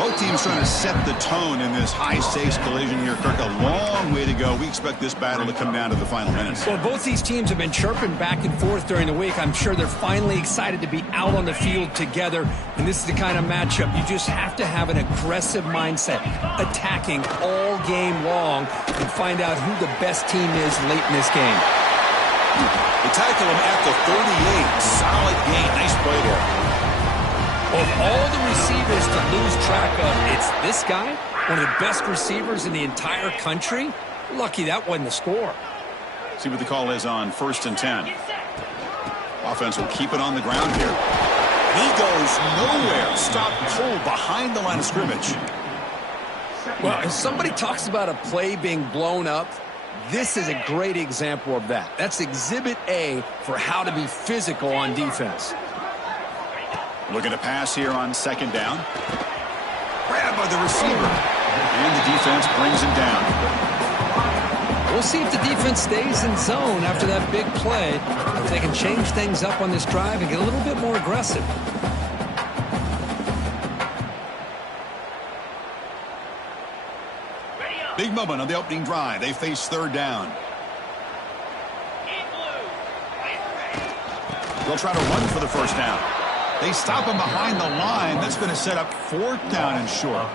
Both teams trying to set the tone in this high-stakes collision here. Kirk, a long way to go. We expect this battle to come down to the final minutes. Well, both these teams have been chirping back and forth during the week. I'm sure they're finally excited to be out on the field together. And this is the kind of matchup you just have to have an aggressive mindset, attacking all game long, and find out who the best team is late in this game. They tackle him at the 38. Solid gain. Nice play there. Of all the receivers to lose track of, it's this guy, one of the best receivers in the entire country. Lucky that wasn't the score. See what the call is on 1st and 10. Offense will keep it on the ground here. He goes nowhere. Stop cold behind the line of scrimmage. Well, if somebody talks about a play being blown up, this is a great example of that. That's Exhibit A for how to be physical on defense. Looking to pass here on 2nd down. Grabbed by the receiver. And the defense brings him down. We'll see if the defense stays in zone after that big play. If they can change things up on this drive and get a little bit more aggressive. Big moment on the opening drive. They face 3rd down. They'll try to run for the 1st down. They stop him behind the line. That's going to set up 4th down and short.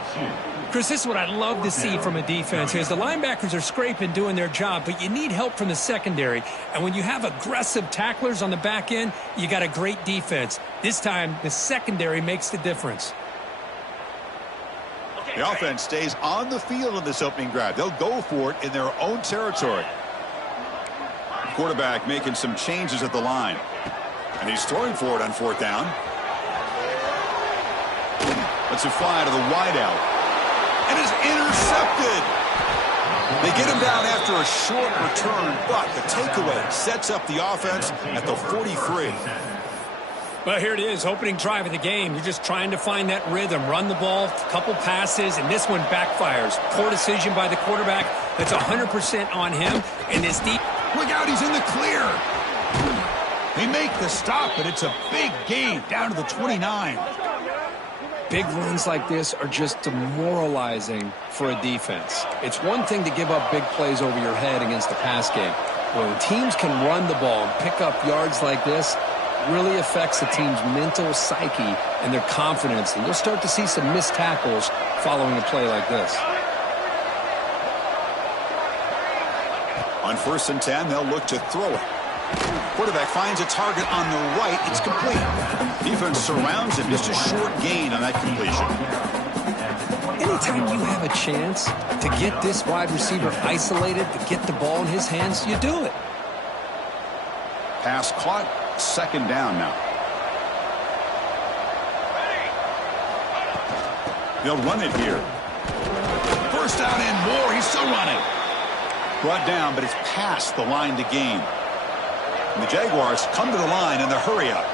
Chris, this is what I'd love to see from a defense here. Is the linebackers are scraping, doing their job, but you need help from the secondary. And when you have aggressive tacklers on the back end, you got a great defense. This time, the secondary makes the difference. The offense stays on the field in this opening drive. They'll go for it in their own territory. Quarterback making some changes at the line. And he's throwing for it on 4th down. Let's it fly to the wideout. And is intercepted. They get him down after a short return, but the takeaway sets up the offense at the 43. Well, here it is, opening drive of the game. You're just trying to find that rhythm, run the ball, a couple passes, and this one backfires. Poor decision by the quarterback. That's 100% on him. And this deep. Look out, he's in the clear. They make the stop, but it's a big gain down to the 29. Big runs like this are just demoralizing for a defense. It's one thing to give up big plays over your head against the pass game. When teams can run the ball and pick up yards like this, it really affects the team's mental psyche and their confidence. And you'll start to see some missed tackles following a play like this. On 1st and 10, they'll look to throw it. Quarterback finds a target on the right. It's complete. Defense surrounds him. Just a short gain on that completion. Anytime you have a chance to get this wide receiver isolated, to get the ball in his hands, you do it. Pass caught. 2nd down now. They'll run it here. 1st down and more. He's still running. Brought down, but it's past the line to gain. And the Jaguars come to the line in the hurry up.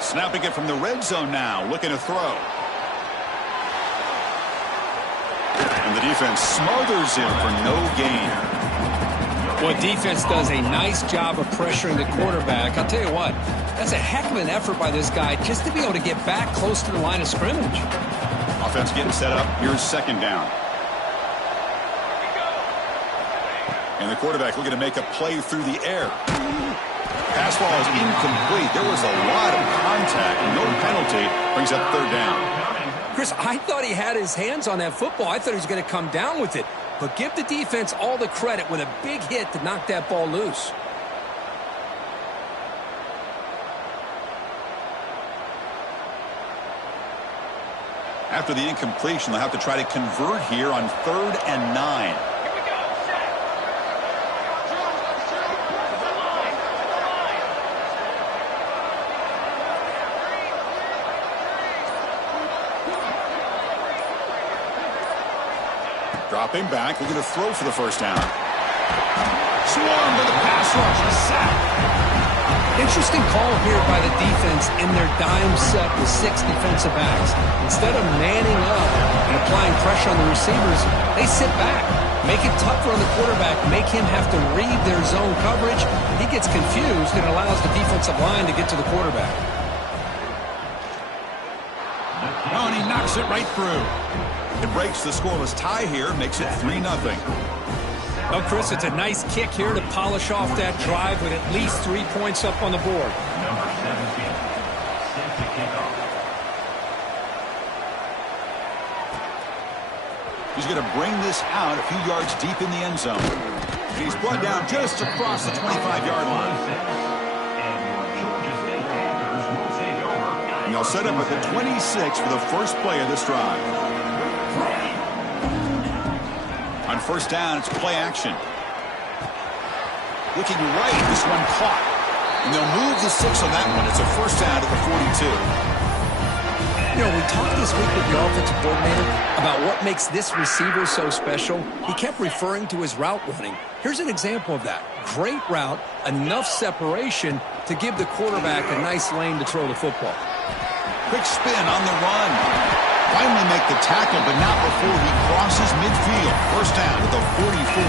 Snapping it from the red zone now, looking to throw. And the defense smothers him for no gain. Well, defense does a nice job of pressuring the quarterback. I'll tell you what, that's a heck of an effort by this guy just to be able to get back close to the line of scrimmage. Offense getting set up. Here's 2nd down. And the quarterback looking to make a play through the air. Pass ball is incomplete. There was a lot of contact. No penalty. Brings up 3rd down. Chris, I thought he had his hands on that football. I thought he was going to come down with it. But give the defense all the credit with a big hit to knock that ball loose. After the incompletion, they'll have to try to convert here on 3rd and 9. Dropping back, looking to throw for the 1st down. Swarmed by the pass rush, a sack. Interesting call here by the defense in their dime set with 6 defensive backs. Instead of manning up and applying pressure on the receivers, they sit back. Make it tougher on the quarterback. Make him have to read their zone coverage. He gets confused and allows the defensive line to get to the quarterback. Oh, and he knocks it right through. It breaks the scoreless tie here, makes it 3-0. Well, Chris, it's a nice kick here to polish off that drive with at least 3 points up on the board. Number 17, set to kick off. He's going to bring this out a few yards deep in the end zone. He's brought down just across the 25-yard line. And they'll set up at the 26 for the first play of this drive. On first down, it's play action. Looking right, this one caught. And they'll move the 6 on that one. It's a first down at the 42. You know, we talked this week with the offensive coordinator about what makes this receiver so special. He kept referring to his route running. Here's an example of that. Great route, enough separation to give the quarterback a nice lane to throw the football. Quick spin on the run. Finally make the tackle, but not before he crosses midfield. First down at the 44.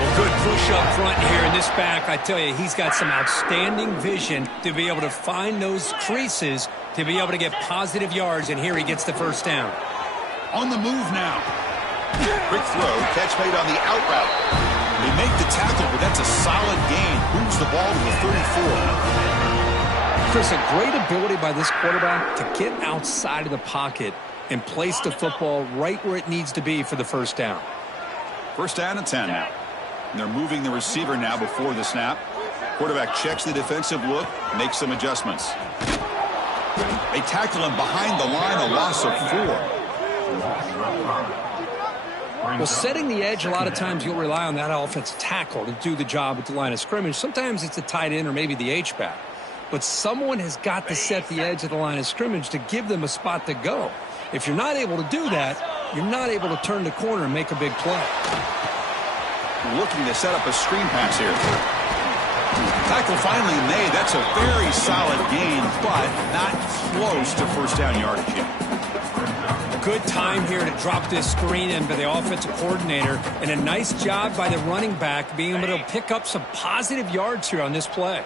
Well, good push up front here in this back. I tell you, he's got some outstanding vision to be able to find those creases to be able to get positive yards, and here he gets the first down. On the move now. Quick throw, catch made on the out route. They make the tackle, but that's a solid gain. Moves the ball to the 34. Chris, a great ability by this quarterback to get outside of the pocket and place the football right where it needs to be for the first down. First down and 10 now. And they're moving the receiver now before the snap. Quarterback checks the defensive look, makes some adjustments. They tackle him behind the line, a loss of 4. Well, setting the edge, a lot of times you'll rely on that offensive tackle to do the job at the line of scrimmage. Sometimes it's a tight end or maybe the H-back. But someone has got to set the edge of the line of scrimmage to give them a spot to go. If you're not able to do that, you're not able to turn the corner and make a big play. Looking to set up a screen pass here. Tackle finally made. That's a very solid gain, but not close to first down yardage yet. Good time here to drop this screen in by the offensive coordinator, and a nice job by the running back being able to pick up some positive yards here on this play.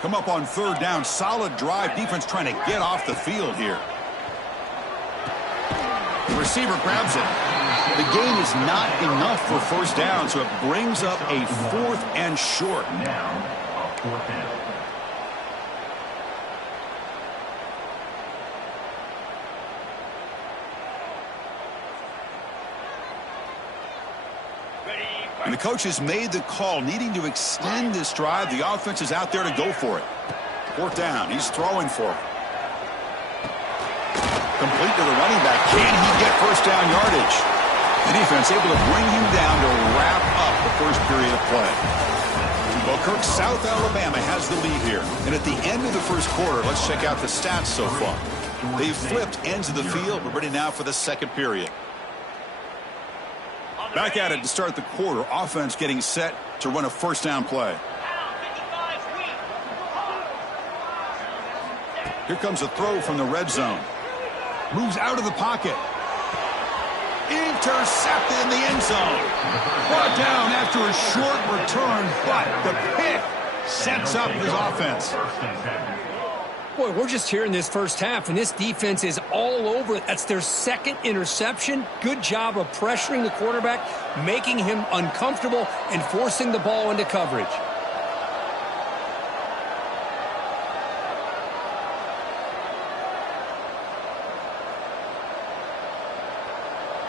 Come up on third down. Solid drive. Defense trying to get off the field here. The receiver grabs it. The gain is not enough for first down, so it brings up a 4th and short. Now, a 4th down. And the coach has made the call, needing to extend this drive. The offense is out there to go for it. 4th down. He's throwing for it. Complete to the running back. Can he get first down yardage? The defense able to bring him down to wrap up the first period of play. Well, Kirk, South Alabama has the lead here. And at the end of the first quarter, let's check out the stats so far. They've flipped ends of the field. We're ready now for the second period. Back at it to start the quarter. Offense getting set to run a first down play. Here comes a throw from the red zone. Moves out of the pocket. Intercepted in the end zone. Brought down after a short return, but the pick sets up his offense. Boy, we're just here in this first half, and this defense is all over it. That's their second interception. Good job of pressuring the quarterback, making him uncomfortable, and forcing the ball into coverage.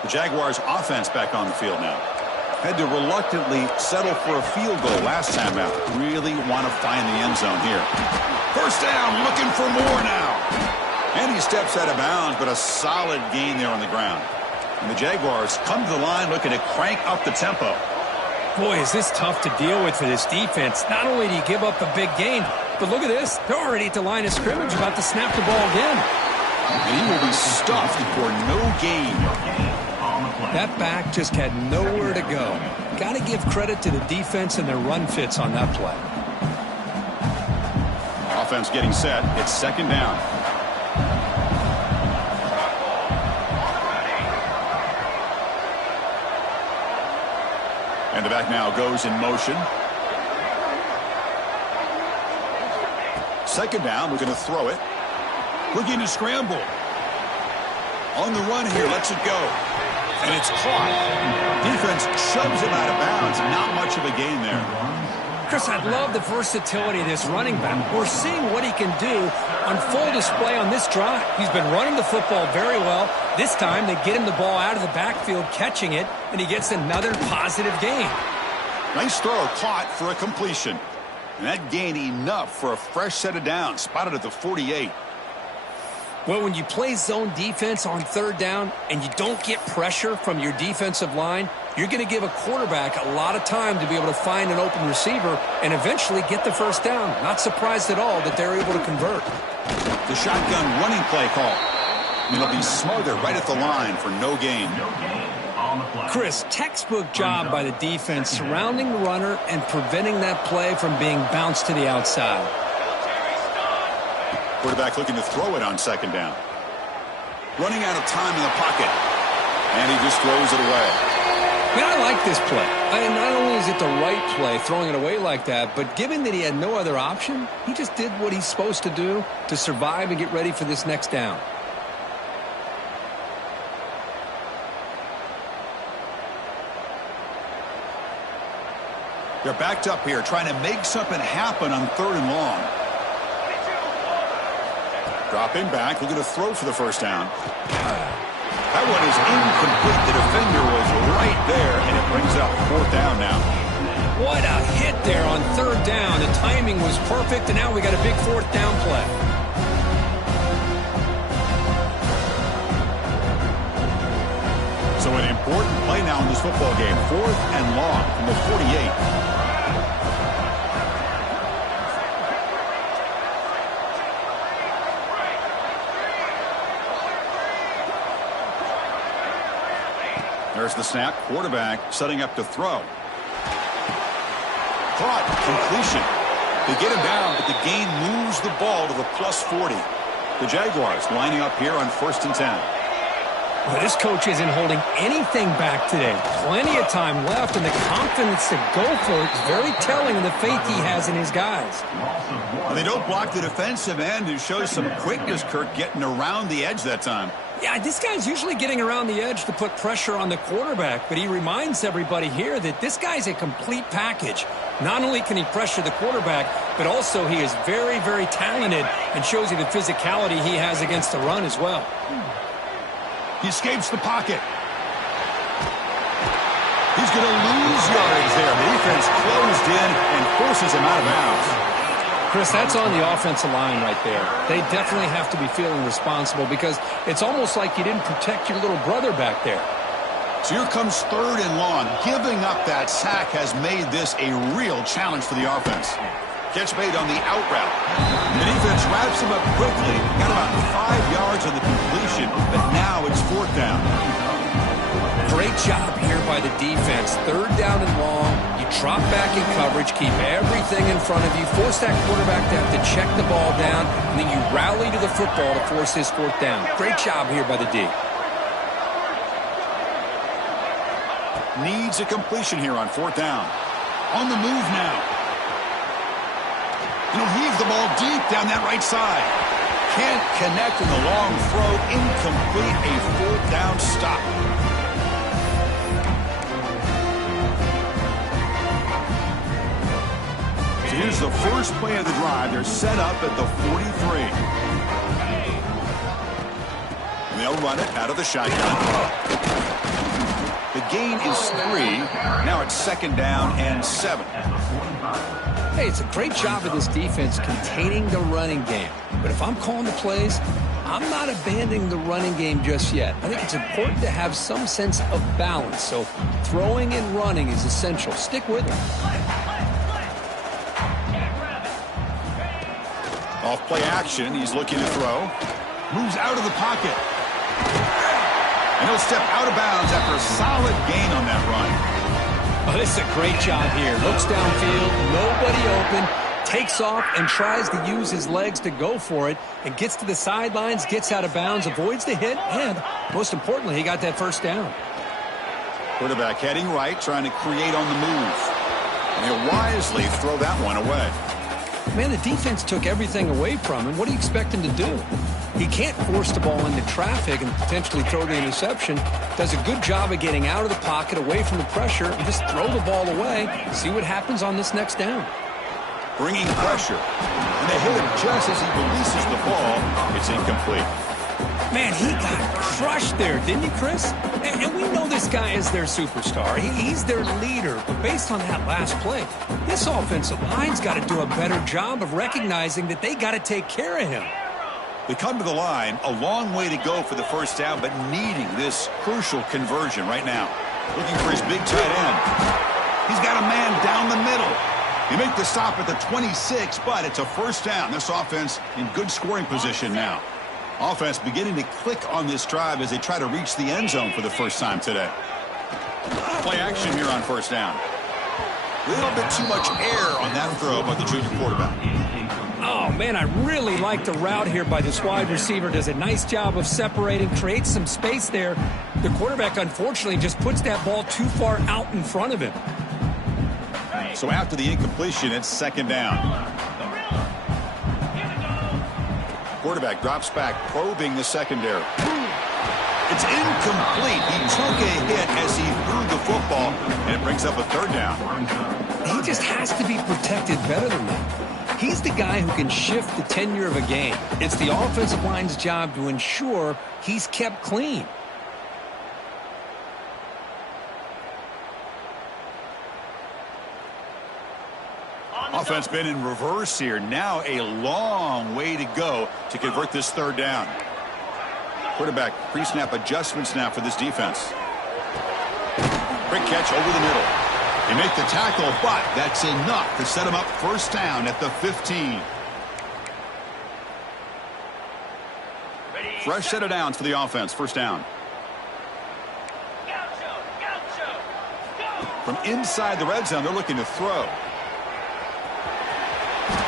The Jaguars offense back on the field now. Had to reluctantly settle for a field goal last time out. Really want to find the end zone here. First down, looking for more now. And he steps out of bounds, but a solid gain there on the ground. And the Jaguars come to the line looking to crank up the tempo. Boy, is this tough to deal with for this defense. Not only do you give up a big gain, but look at this. They're already at the line of scrimmage, about to snap the ball again. And he will be stuffed for no gain. That back just had nowhere to go. Got to give credit to the defense and their run fits on that play. Offense getting set. It's second down. And the back now goes in motion. Second down, we're going to throw it. Looking to scramble. On the run here, lets it go. And it's caught. Defense shoves him out of bounds. Not much of a gain there. Chris, I love the versatility of this running back. We're seeing what he can do on full display on this drive. He's been running the football very well. This time, they get him the ball out of the backfield, catching it, and he gets another positive gain. Nice throw, caught for a completion. And that gained enough for a fresh set of downs, spotted at the 48. Well, when you play zone defense on third down and you don't get pressure from your defensive line, you're going to give a quarterback a lot of time to be able to find an open receiver and eventually get the first down. Not surprised at all that they're able to convert. The shotgun running play call. And it'll be smothered right at the line for no gain. Chris, textbook job by the defense surrounding the runner and preventing that play from being bounced to the outside. Quarterback looking to throw it on second down. Running out of time in the pocket. And he just throws it away. Man, I like this play. Not only is it the right play, throwing it away like that, but given that he had no other option, he just did what he's supposed to do to survive and get ready for this next down. They're backed up here, trying to make something happen on third and long. Dropping back, looking to throw for the first down. That one is incomplete. The defender was right there, and it brings up fourth down now. What a hit there on third down. The timing was perfect, and now we got a big fourth down play. So an important play now in this football game. Fourth and long from the 48. There's the snap. Quarterback setting up to throw. Caught. Completion. They get him down, but the gain moves the ball to the plus 40. The Jaguars lining up here on 1st and 10. Well, this coach isn't holding anything back today. Plenty of time left, and the confidence to go for it is very telling of the faith he has in his guys. Well, they don't block the defensive end, who shows some quickness, Kirk, getting around the edge that time. Yeah, this guy's usually getting around the edge to put pressure on the quarterback, but he reminds everybody here that this guy's a complete package. Not only can he pressure the quarterback, but also he is very, very talented and shows you the physicality he has against the run as well. He escapes the pocket. He's going to lose yards there. The defense closed in and forces him out of bounds. Chris, that's on the offensive line right there. They definitely have to be feeling responsible because it's almost like you didn't protect your little brother back there. So here comes third and long. Giving up that sack has made this a real challenge for the offense. Catch made on the out route. The defense wraps him up quickly. Got about 5 yards on the completion, but now it's fourth down. Great job here by the defense. Third down and long. You drop back in coverage, keep everything in front of you, force that quarterback to have to check the ball down, and then you rally to the football to force this fourth down. Great job here by the D. Needs a completion here on fourth down. On the move now. He'll heave the ball deep down that right side. Can't connect in the long throw. Incomplete. A fourth down stop. So here's the first play of the drive. They're set up at the 43. And they'll run it out of the shotgun. The gain is 3. Now it's second down and 7. Hey, it's a great job of this defense containing the running game. But if I'm calling the plays, I'm not abandoning the running game just yet. I think it's important to have some sense of balance. So throwing and running is essential. Stick with it. Off play action. He's looking to throw. Moves out of the pocket. And he'll step out of bounds after a solid gain on that run. Oh, this is a great job here. Looks downfield, nobody open, takes off and tries to use his legs to go for it, and gets to the sidelines, gets out of bounds, avoids the hit, and most importantly, he got that first down. Quarterback heading right, trying to create on the move. And he'll wisely throw that one away. Man, the defense took everything away from him. What do you expect him to do? He can't force the ball into traffic and potentially throw the interception. Does a good job of getting out of the pocket, away from the pressure, and just throw the ball away. See what happens on this next down. Bringing pressure. And they hit him just as he releases the ball. It's incomplete. Man, he got crushed there, didn't he, Chris? And we know this guy is their superstar. He's their leader. But based on that last play, this offensive line's got to do a better job of recognizing that they got to take care of him. They come to the line, a long way to go for the first down, but needing this crucial conversion right now. Looking for his big tight end. He's got a man down the middle. They make the stop at the 26, but it's a first down. This offense in good scoring position now. Offense beginning to click on this drive as they try to reach the end zone for the first time today. Play action here on first down. A little bit too much air on that throw by the junior quarterback. Oh, man, I really like the route here by this wide receiver. Does a nice job of separating, creates some space there. The quarterback, unfortunately, just puts that ball too far out in front of him. So after the incompletion, it's second down. Quarterback drops back, probing the secondary. It's incomplete. He took a hit as he threw the football, and it brings up a third down. He just has to be protected better than that. He's the guy who can shift the tenure of a game. It's the offensive line's job to ensure he's kept clean. Offense been in reverse here. Now a long way to go to convert this third down. Quarterback pre-snap adjustments now for this defense. Quick catch over the middle. They make the tackle, but that's enough to set him up first down at the 15. Fresh set of downs for the offense. First down. From inside the red zone, they're looking to throw.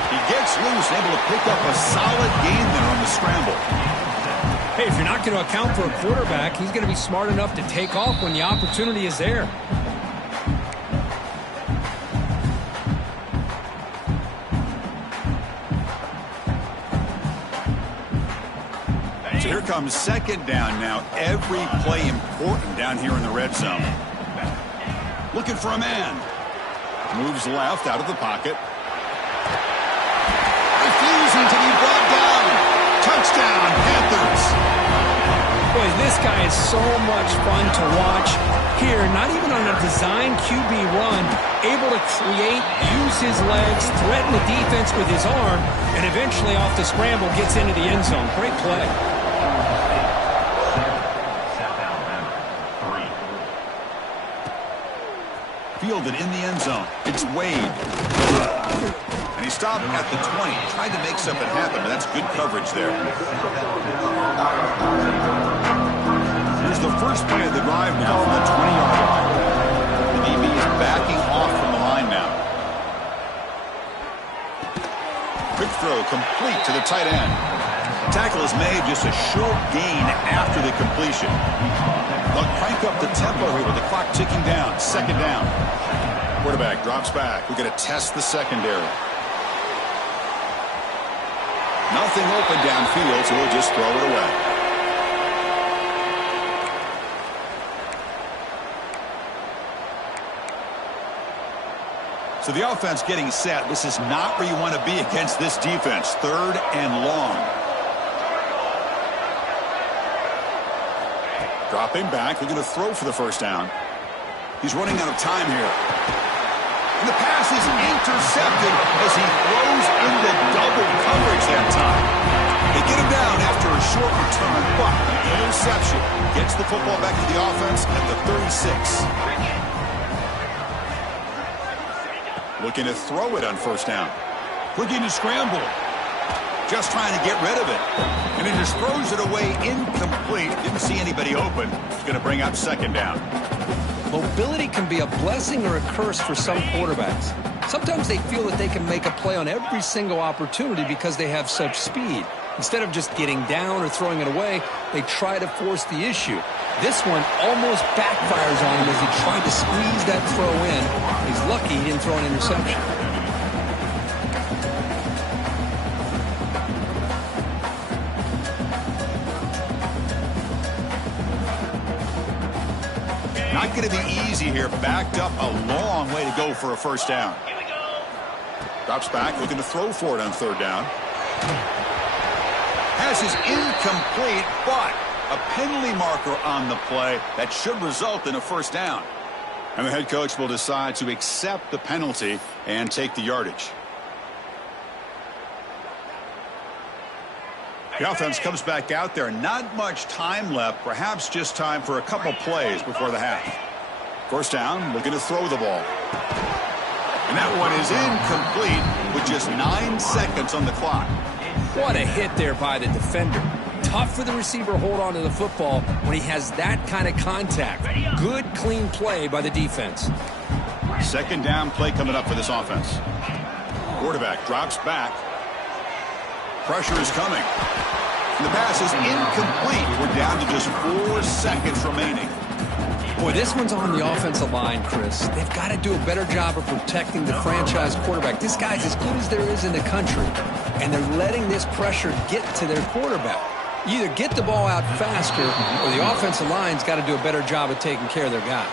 He gets loose, able to pick up a solid gain there on the scramble. Hey, if you're not going to account for a quarterback, he's going to be smart enough to take off when the opportunity is there. So here comes second down now. Every play important down here in the red zone. Looking for a man. Moves left out of the pocket. Refusing to be brought down. Touchdown, Panthers. Boy, this guy is so much fun to watch. Here, not even on a design QB run, able to create, use his legs, threaten the defense with his arm, and eventually off the scramble gets into the end zone. Great play. Fielded in the end zone. It's Wade. And he stopped at the 20. Tried to make something happen, but that's good coverage there. Here's the first play of the drive now from the 20-yard line. The DB is backing off from the line now. Quick throw complete to the tight end. Tackle is made, just a short gain after the completion. They'll crank up the tempo here with the clock ticking down. Second down. Quarterback drops back. We're going to test the secondary. Nothing open downfield, so we'll just throw it away. So the offense getting set. This is not where you want to be against this defense. Third and long. Dropping back. They're going to throw for the first down. He's running out of time here. And the pass is intercepted as he throws into double coverage that time. They get him down after a short return, but the interception gets the football back to the offense at the 36. Looking to throw it on first down. Looking to scramble. Just trying to get rid of it. And he just throws it away incomplete. Didn't see anybody open. It's going to bring up second down. Mobility can be a blessing or a curse for some quarterbacks. Sometimes they feel that they can make a play on every single opportunity because they have such speed. Instead of just getting down or throwing it away, they try to force the issue. This one almost backfires on him as he tried to squeeze that throw in. He's lucky he didn't throw an interception. Not going to be easy here. Backed up a long way to go for a first down. Drops back, looking to throw for it on third down. Pass is incomplete, but a penalty marker on the play that should result in a first down. And the head coach will decide to accept the penalty and take the yardage. The offense comes back out there. Not much time left. Perhaps just time for a couple plays before the half. First down, looking to throw the ball. And that one is incomplete with just 9 seconds on the clock. What a hit there by the defender. Tough for the receiver to hold on to the football when he has that kind of contact. Good, clean play by the defense. Second down play coming up for this offense. Quarterback drops back. Pressure is coming. And the pass is incomplete. We're down to just 4 seconds remaining. Boy, this one's on the offensive line, Chris. They've got to do a better job of protecting the franchise quarterback. This guy's as good as there is in the country, and they're letting this pressure get to their quarterback. You either get the ball out faster, or the offensive line's got to do a better job of taking care of their guy.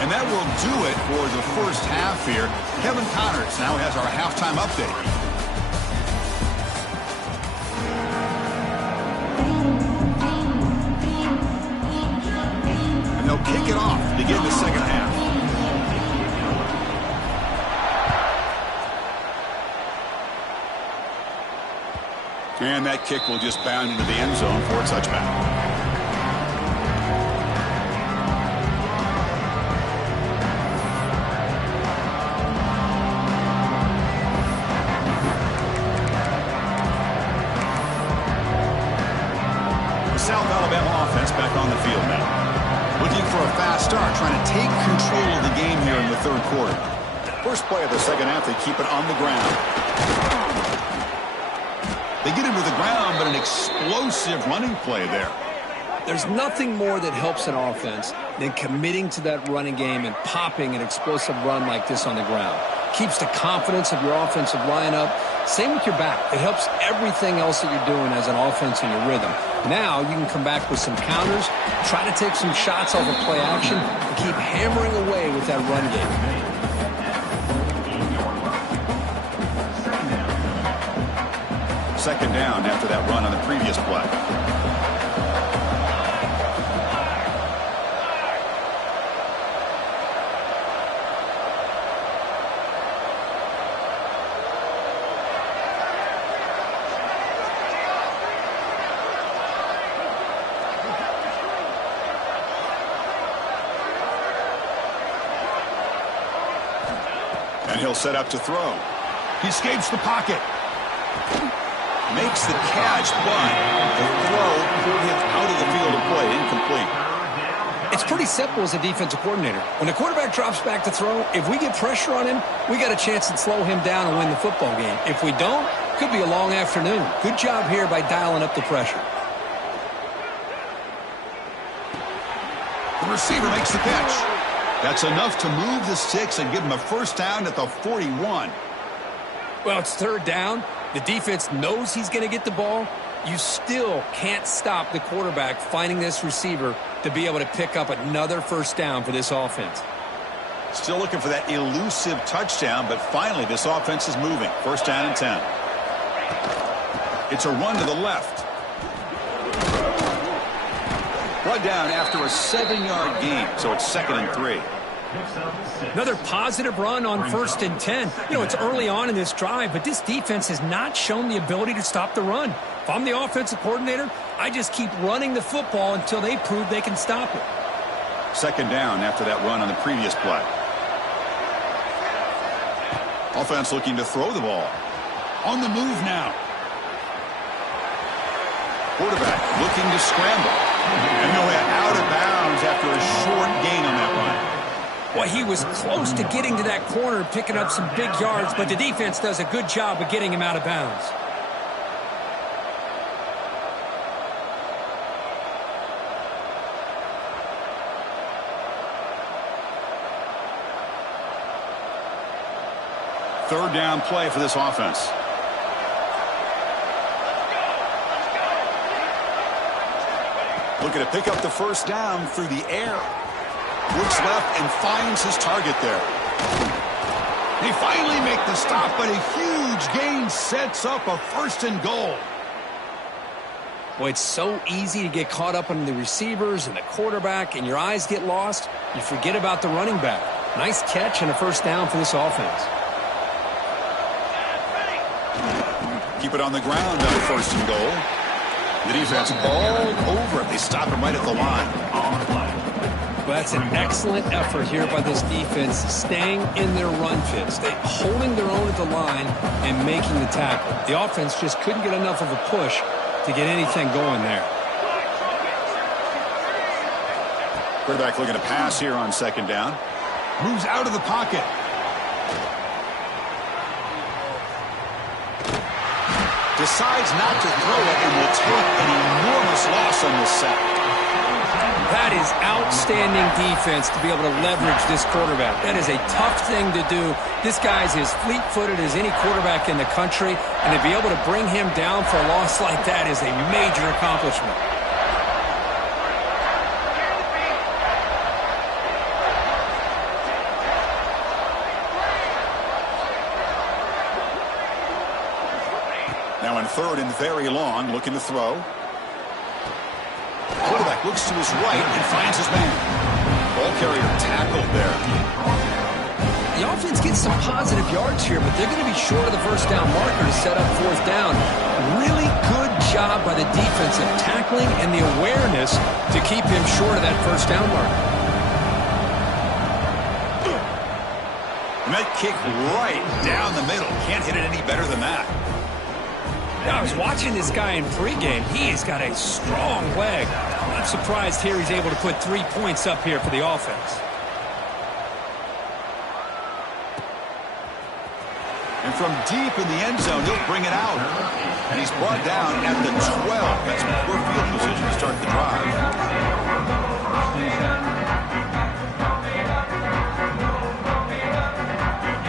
And that will do it for the first half here. Kevin Connors now has our halftime update. They'll kick it off to begin the second half. And that kick will just bound into the end zone for a touchback. The South Alabama offense back on the field now. Looking for a fast start, trying to take control of the game here in the third quarter. First play of the second half, they keep it on the ground. They get into the ground, but an explosive running play there. There's nothing more that helps an offense than committing to that running game and popping an explosive run like this on the ground. Keeps the confidence of your offensive lineup. Same with your back. It helps everything else that you're doing as an offense in your rhythm. Now you can come back with some counters, try to take some shots off of play action, and keep hammering away with that run game. Second down after that run on the previous play. And he'll set up to throw. He escapes the pocket. Makes the catch, but the throw pulled him out of the field of play, incomplete. It's pretty simple as a defensive coordinator. When the quarterback drops back to throw, if we get pressure on him, we got a chance to slow him down and win the football game. If we don't, could be a long afternoon. Good job here by dialing up the pressure. The receiver makes the catch. That's enough to move the sticks and give him a first down at the 41. Well, it's third down. The defense knows he's going to get the ball. You still can't stop the quarterback finding this receiver to be able to pick up another first down for this offense. Still looking for that elusive touchdown, but finally this offense is moving. First down and 10. It's a run to the left. Run down after a 7-yard gain, so it's 2nd and 3. Another positive run on 1st and 10. You know, it's early on in this drive, but this defense has not shown the ability to stop the run. If I'm the offensive coordinator, I just keep running the football until they prove they can stop it. Second down after that run on the previous play. Offense looking to throw the ball. On the move now. Quarterback looking to scramble. And no way out of bounds after a short gain on that run. Well, he was close to getting to that corner, picking up some big yards, but the defense does a good job of getting him out of bounds. Third down play for this offense. Looking to pick up the first down through the air. Looks left and finds his target there. They finally make the stop, but a huge gain sets up a 1st and goal. Well, it's so easy to get caught up on the receivers and the quarterback, and your eyes get lost. You forget about the running back. Nice catch and a 1st down for this offense. Keep it on the ground on 1st and goal. The defense all over it. They stop him right at the line. Well, that's an excellent effort here by this defense, staying in their run fits. They holding their own at the line and making the tackle. The offense just couldn't get enough of a push to get anything going there. Quarterback looking to pass here on 2nd down. Moves out of the pocket. Decides not to throw it and will take an enormous loss on this sack. That is outstanding defense to be able to leverage this quarterback. That is a tough thing to do. This guy's as fleet-footed as any quarterback in the country, and to be able to bring him down for a loss like that is a major accomplishment. Now in 3rd and very long, looking to throw. Quarterback looks to his right and finds his man. Ball carrier tackled there. The offense gets some positive yards here, but they're going to be short of the 1st down marker to set up 4th down. Really good job by the defensive tackling and the awareness to keep him short of that 1st down marker. And that kick right down the middle. Can't hit it any better than that. I was watching this guy in pregame. He's got a strong leg. I'm surprised here he's able to put 3 points up here for the offense. And from deep in the end zone, he'll bring it out. And he's brought down at the 12. That's poor field position to start the drive.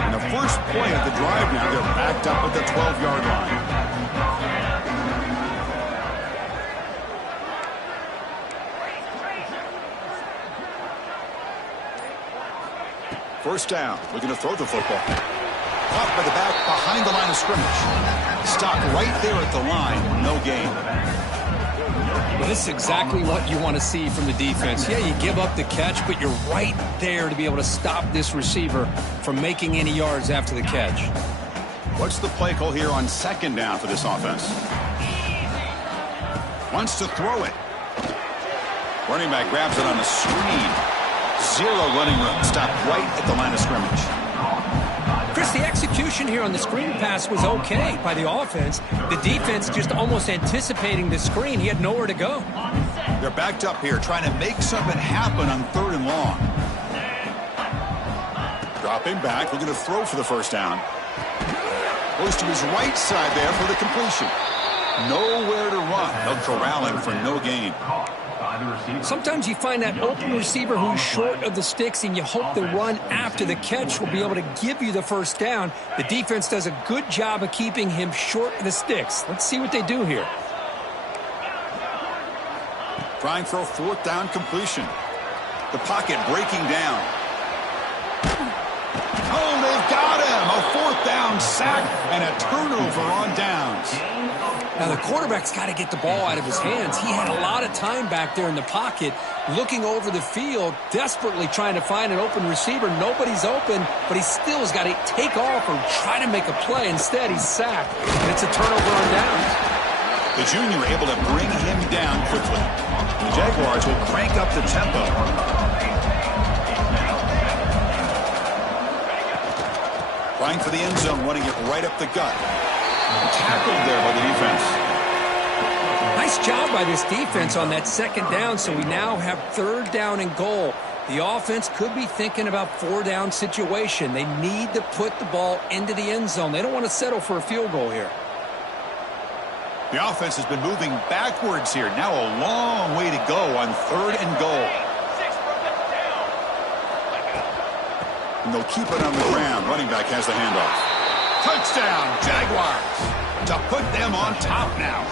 And the first play of the drive now, they're backed up at the 12-yard line. First down, looking to throw the football. Caught by the back behind the line of scrimmage. Stopped right there at the line, no gain. Well, this is exactly what you want to see from the defense. Yeah, you give up the catch, but you're right there to be able to stop this receiver from making any yards after the catch. What's the play call here on 2nd down for this offense? Wants to throw it. Running back grabs it on a screen. 0 running room. Stopped right at the line of scrimmage. Chris, the execution here on the screen pass was okay by the offense. The defense just almost anticipating the screen. He had nowhere to go. They're backed up here trying to make something happen on 3rd and long. Dropping back, looking to throw for the 1st down. Goes to his right side there for the completion. Nowhere to run. They'll corral him for no gain. Sometimes you find that open receiver who's short of the sticks, and you hope the run after the catch will be able to give you the 1st down. The defense does a good job of keeping him short of the sticks. Let's see what they do here. Trying for a 4th down completion. The pocket breaking down. Oh, they've got him. A 4th down sack and a turnover on downs. Now, the quarterback's got to get the ball out of his hands. He had a lot of time back there in the pocket, looking over the field, desperately trying to find an open receiver. Nobody's open, but he still has got to take off or try to make a play. Instead, he's sacked, and it's a turnover on downs. The junior able to bring him down quickly. The Jaguars will crank up the tempo. Trying for the end zone, running it right up the gut. Tackled there by the defense. Nice job by this defense on that 2nd down, so we now have 3rd down and goal. The offense could be thinking about 4-down situation. They need to put the ball into the end zone. They don't want to settle for a field goal here. The offense has been moving backwards here. Now a long way to go on 3rd and goal. And they'll keep it on the ground. Running back has the handoff. Touchdown, Jaguars. To put them on top now.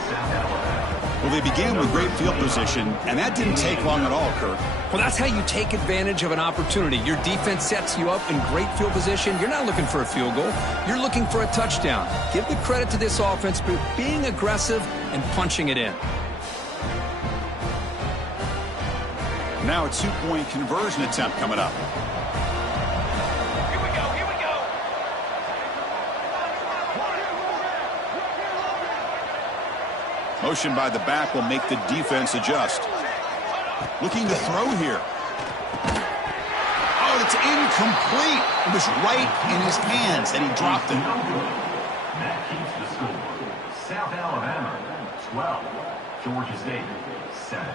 Well, they began with great field position, and that didn't take long at all, Kirk. Well, that's how you take advantage of an opportunity. Your defense sets you up in great field position. You're not looking for a field goal. You're looking for a touchdown. Give the credit to this offense for being aggressive and punching it in. Now a two-point conversion attempt coming up. Here we go. Motion by the back will make the defense adjust. Looking to throw here. Oh, it's incomplete. It was right in his hands, and he dropped it. That keeps the score. South Alabama, 12. Georgia State, 7.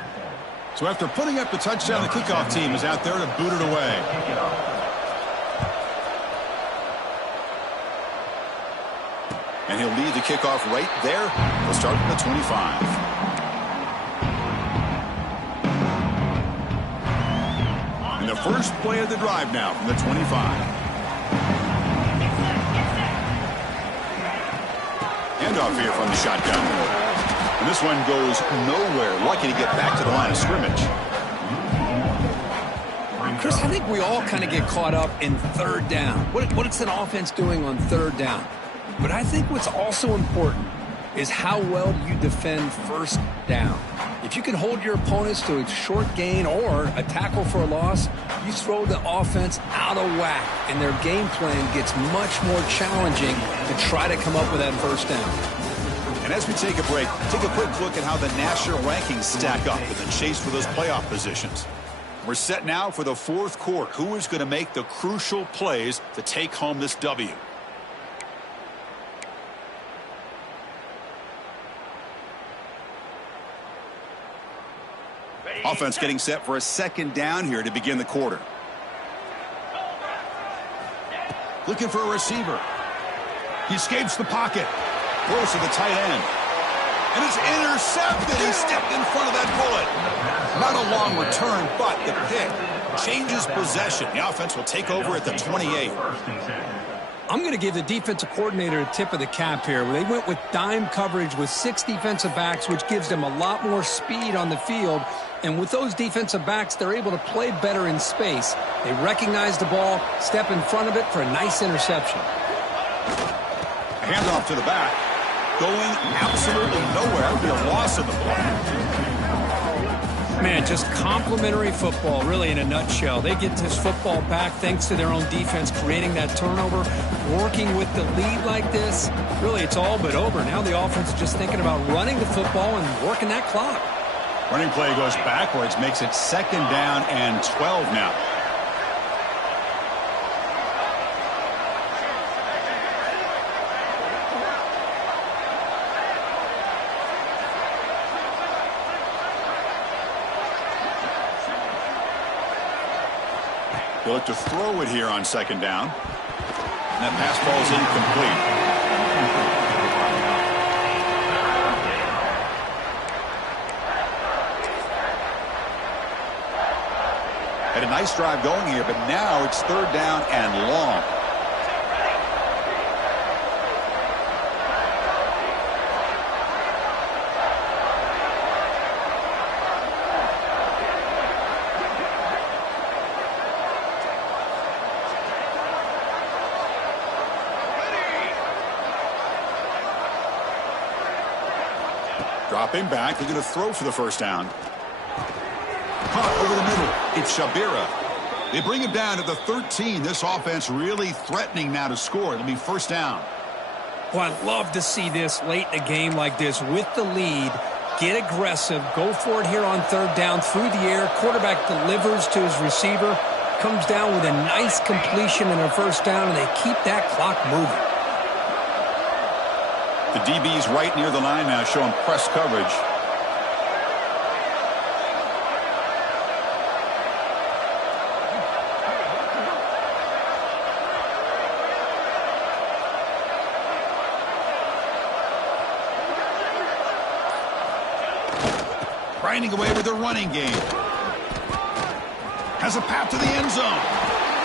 So after putting up the touchdown, the kickoff team is out there to boot it away. And he'll lead the kickoff right there. He'll start from the 25. And the first play of the drive now from the 25. Handoff here from the shotgun. And this one goes nowhere. Lucky to get back to the line of scrimmage. Chris, I think we all kind of get caught up in third down. What's an offense doing on third down? But I think what's also important is how well you defend first down. If you can hold your opponents to a short gain or a tackle for a loss, you throw the offense out of whack, and their game plan gets much more challenging to try to come up with that first down. And as we take a break, take a quick look at how the national rankings stack up in the chase for those playoff positions. We're set now for the fourth quarter. Who is going to make the crucial plays to take home this W? Offense getting set for a second down here to begin the quarter. Looking for a receiver. He escapes the pocket. Throws to the tight end. And it's intercepted. He stepped in front of that bullet. Not a long return, but the pick changes possession. The offense will take over at the 28. I'm going to give the defensive coordinator a tip of the cap here. They went with dime coverage with 6 defensive backs, which gives them a lot more speed on the field. And with those defensive backs, they're able to play better in space. They recognize the ball, step in front of it for a nice interception. A handoff to the back. Going absolutely nowhere. That would be a loss of the play. Man, just complimentary football, really, in a nutshell. They get this football back thanks to their own defense, creating that turnover, working with the lead like this. Really, it's all but over. Now the offense is just thinking about running the football and working that clock. Running play goes backwards, makes it second down and 12 now. They'll look to throw it here on second down. And that pass ball is incomplete. Had a nice drive going here, but now it's third down and long. Dropping back, they're going to throw for the first down. Caught over the middle. It's Shabira. They bring him down to the 13. This offense really threatening now to score. It'll be first down. Well, I'd love to see this late in a game like this with the lead. Get aggressive. Go for it here on third down through the air. Quarterback delivers to his receiver. Comes down with a nice completion in a first down, and they keep that clock moving. The DB's right near the line now, showing press coverage. Grinding away with the running game. Has a path to the end zone.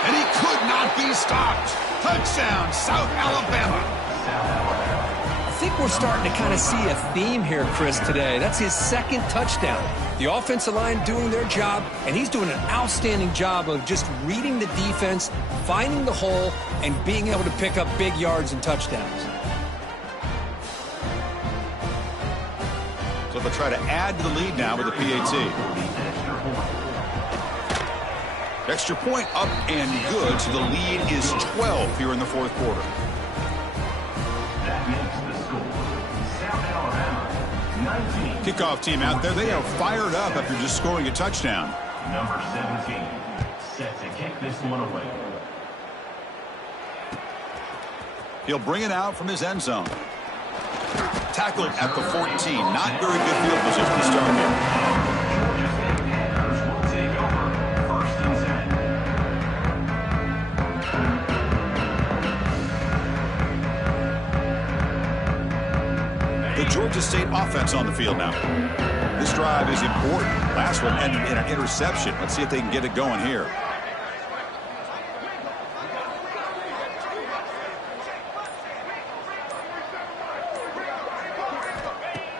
And he could not be stopped. Touchdown, South Alabama. I think we're starting to kind of see a theme here, Chris, today. That's his second touchdown. The offensive line doing their job, and he's doing an outstanding job of just reading the defense, finding the hole, and being able to pick up big yards and touchdowns. So they'll try to add to the lead now with the PAT. Extra point up and good, so the lead is 12 here in the fourth quarter. That makes the score. South Alabama, 19. Kickoff team out there, they are fired up after just scoring a touchdown. Number 17, set to kick this one away. He'll bring it out from his end zone. Tackled at the 14. Not very good field position to start here. Georgia State Panthers will take over. First and 10. The Georgia State offense on the field now. This drive is important. Last one ended in an interception. Let's see if they can get it going here.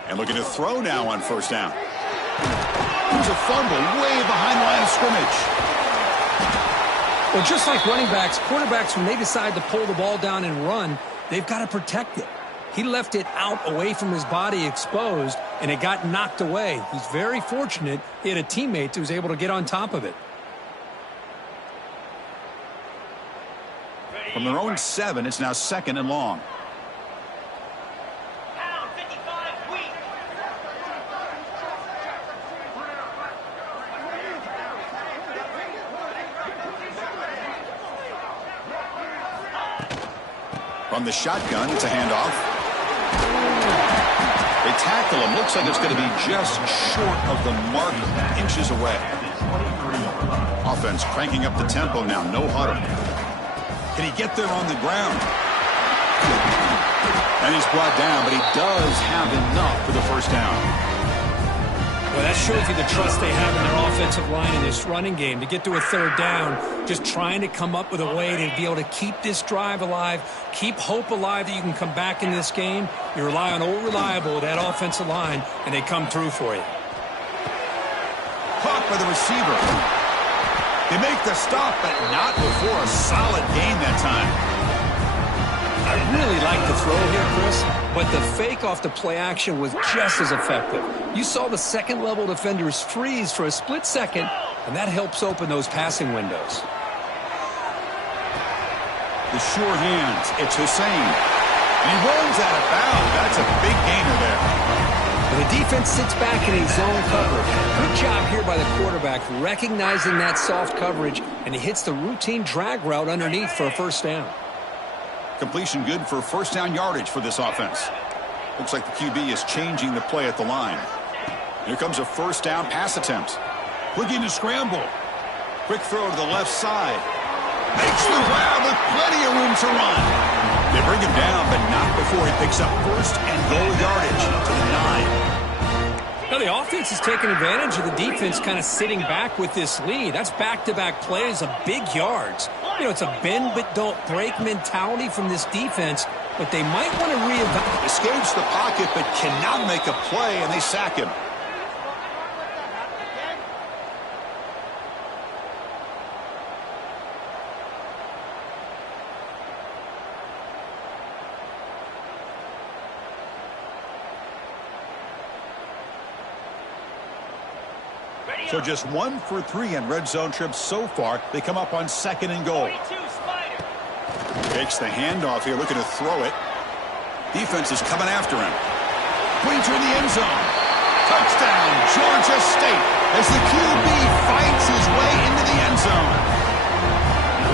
And looking to throw now on first down. There's a fumble way behind the line of scrimmage. Well, just like running backs, quarterbacks, when they decide to pull the ball down and run, they've got to protect it. He left it out away from his body exposed, and it got knocked away. He's very fortunate he had a teammate who was able to get on top of it. From their own 7, it's now second and long. From the shotgun, it's a handoff. They tackle him. Looks like it's going to be just short of the mark, inches away. Offense cranking up the tempo now. No huddle. Can he get there on the ground? And he's brought down, but he does have enough for the first down. Well, that shows you the trust they have in their offensive line in this running game to get to a third down, just trying to come up with a way to be able to keep this drive alive, keep hope alive that you can come back in this game. You rely on Old Reliable, that offensive line, and they come through for you. Caught by the receiver. They make the stop, but not before a solid gain that time. I really like the throw here, Chris, but the fake off the play action was just as effective. You saw the second-level defenders freeze for a split second, and that helps open those passing windows. The sure hands, it's Hussein. And he runs out of bounds. That's a big gainer there. The defense sits back in a zone cover. Good job here by the quarterback recognizing that soft coverage, and he hits the routine drag route underneath for a first down. Completion good for first down yardage for this offense. Looks like the QB is changing the play at the line. Here comes a first down pass attempt. Looking to scramble. Quick throw to the left side. Makes the grab with plenty of room to run. They bring him down, but not before he picks up first and goal yardage to the 9. Now the offense is taking advantage of the defense kind of sitting back with this lead. That's back-to-back plays of big yards. You know, it's a bend but don't break mentality from this defense, but they might want to reevaluate. Escapes the pocket but cannot make a play, and they sack him. So just 1 for 3 in red zone trips so far. They come up on second and goal. Takes the handoff here, looking to throw it. Defense is coming after him. Pointer in the end zone. Touchdown, Georgia State, as the QB fights his way into the end zone.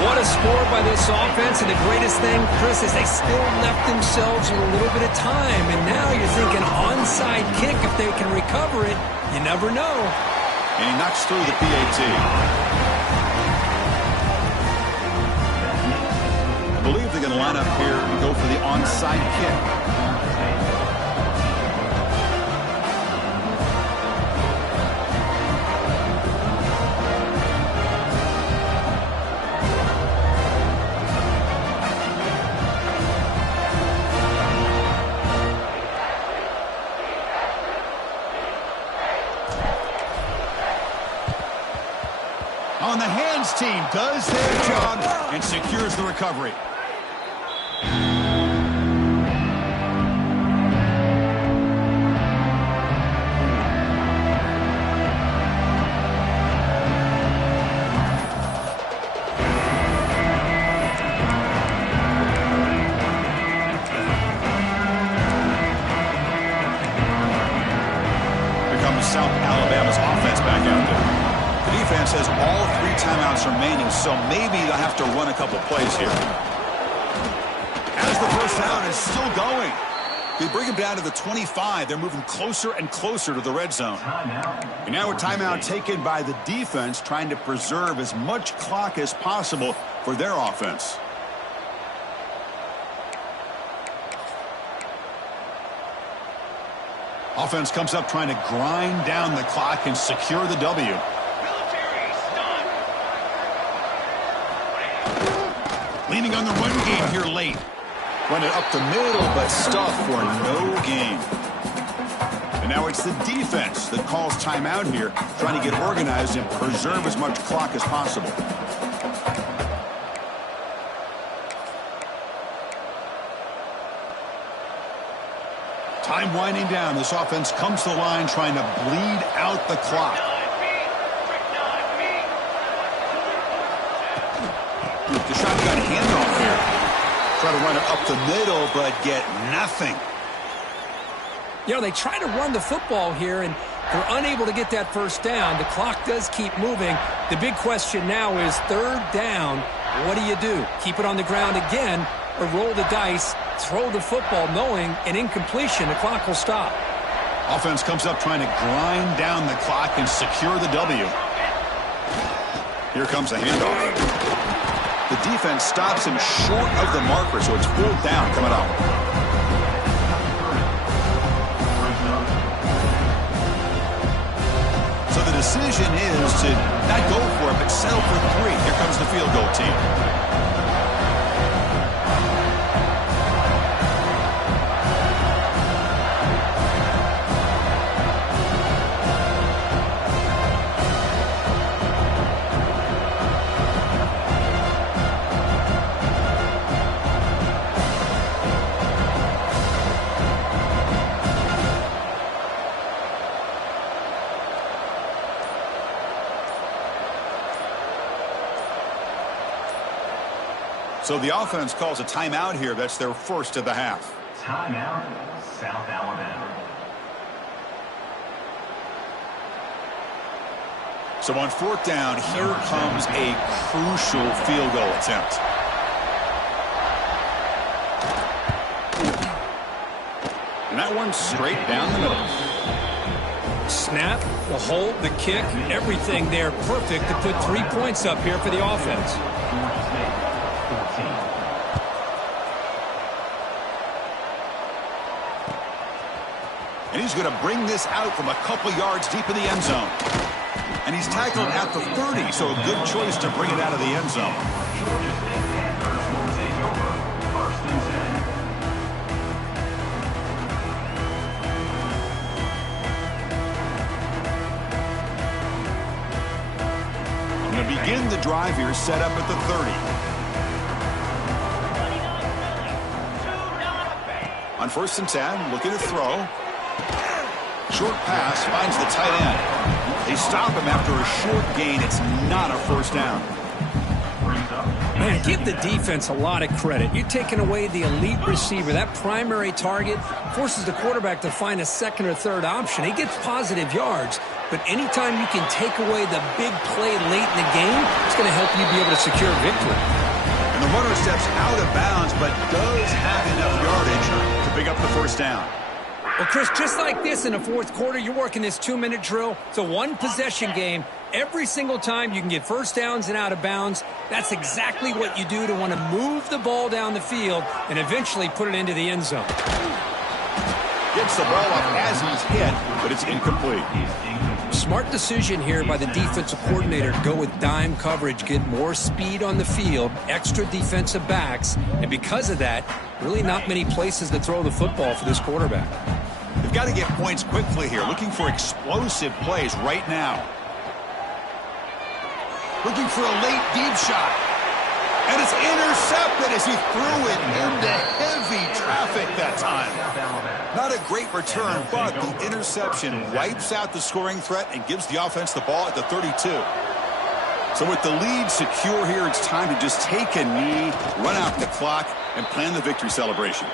What a score by this offense, and the greatest thing, Chris, is they still left themselves with a little bit of time, and now you're thinking onside kick if they can recover it. You never know. And he knocks through the PAT. I believe they're going to line up here and go for the onside kick. team does their job and secures the recovery. South Alabama's offense back out there. The defense has all 3 timeouts remaining, so maybe they'll have to run a couple plays here. As the first down is still going. They bring him down to the 25. They're moving closer and closer to the red zone. And now a timeout taken by the defense, trying to preserve as much clock as possible for their offense. Offense comes up trying to grind down the clock and secure the W. Leaning on the run game here late. Run it up the middle, but stuff for no gain. And now it's the defense that calls timeout here, trying to get organized and preserve as much clock as possible. Time winding down. This offense comes to the line trying to bleed out the clock. The shotgun handoff here. Try to run it up the middle, but get nothing. You know, they try to run the football here, and they're unable to get that first down. The clock does keep moving. The big question now is 3rd down. What do? Keep it on the ground again, or roll the dice, throw the football, knowing an incompletion, the clock will stop. Offense comes up trying to grind down the clock and secure the W. Here comes a handoff. The defense stops him short of the marker, so it's 4th down coming up. So the decision is to not go for it, but settle for 3. Here comes the field goal team. So the offense calls a timeout here. That's their first of the half. Timeout, South Alabama. So on 4th down, here comes a crucial field goal attempt. And that one's straight down the middle. Snap, the hold, the kick, everything there perfect to put 3 points up here for the offense. And he's going to bring this out from a couple yards deep in the end zone. And he's tackled at the 30, so a good choice to bring it out of the end zone. I'm going to begin the drive here, set up at the 30. On 1st and 10, looking to throw. Short pass finds the tight end. They stop him after a short gain. It's not a first down. Man, give the defense a lot of credit. You're taking away the elite receiver. That primary target forces the quarterback to find a 2nd or 3rd option. He gets positive yards, but anytime you can take away the big play late in the game, it's going to help you be able to secure victory. And the runner steps out of bounds, but does have enough yardage to pick up the first down. Well, Chris, just like this in the 4th quarter, you're working this 2-minute drill. It's a 1-possession game. Every single time you can get first downs and out of bounds, that's exactly what you do to want to move the ball down the field and eventually put it into the end zone. Gets the ball up as he's hit, but it's incomplete. Smart decision here by the defensive coordinator to go with dime coverage, get more speed on the field, extra defensive backs, and because of that, really not many places to throw the football for this quarterback. They've got to get points quickly here, looking for explosive plays right now. looking for a late deep shot. And it's intercepted as he threw it into heavy traffic that time. Not a great return, but the interception wipes out the scoring threat and gives the offense the ball at the 32. So with the lead secure here, it's time to just take a knee, run out the clock, and plan the victory celebration.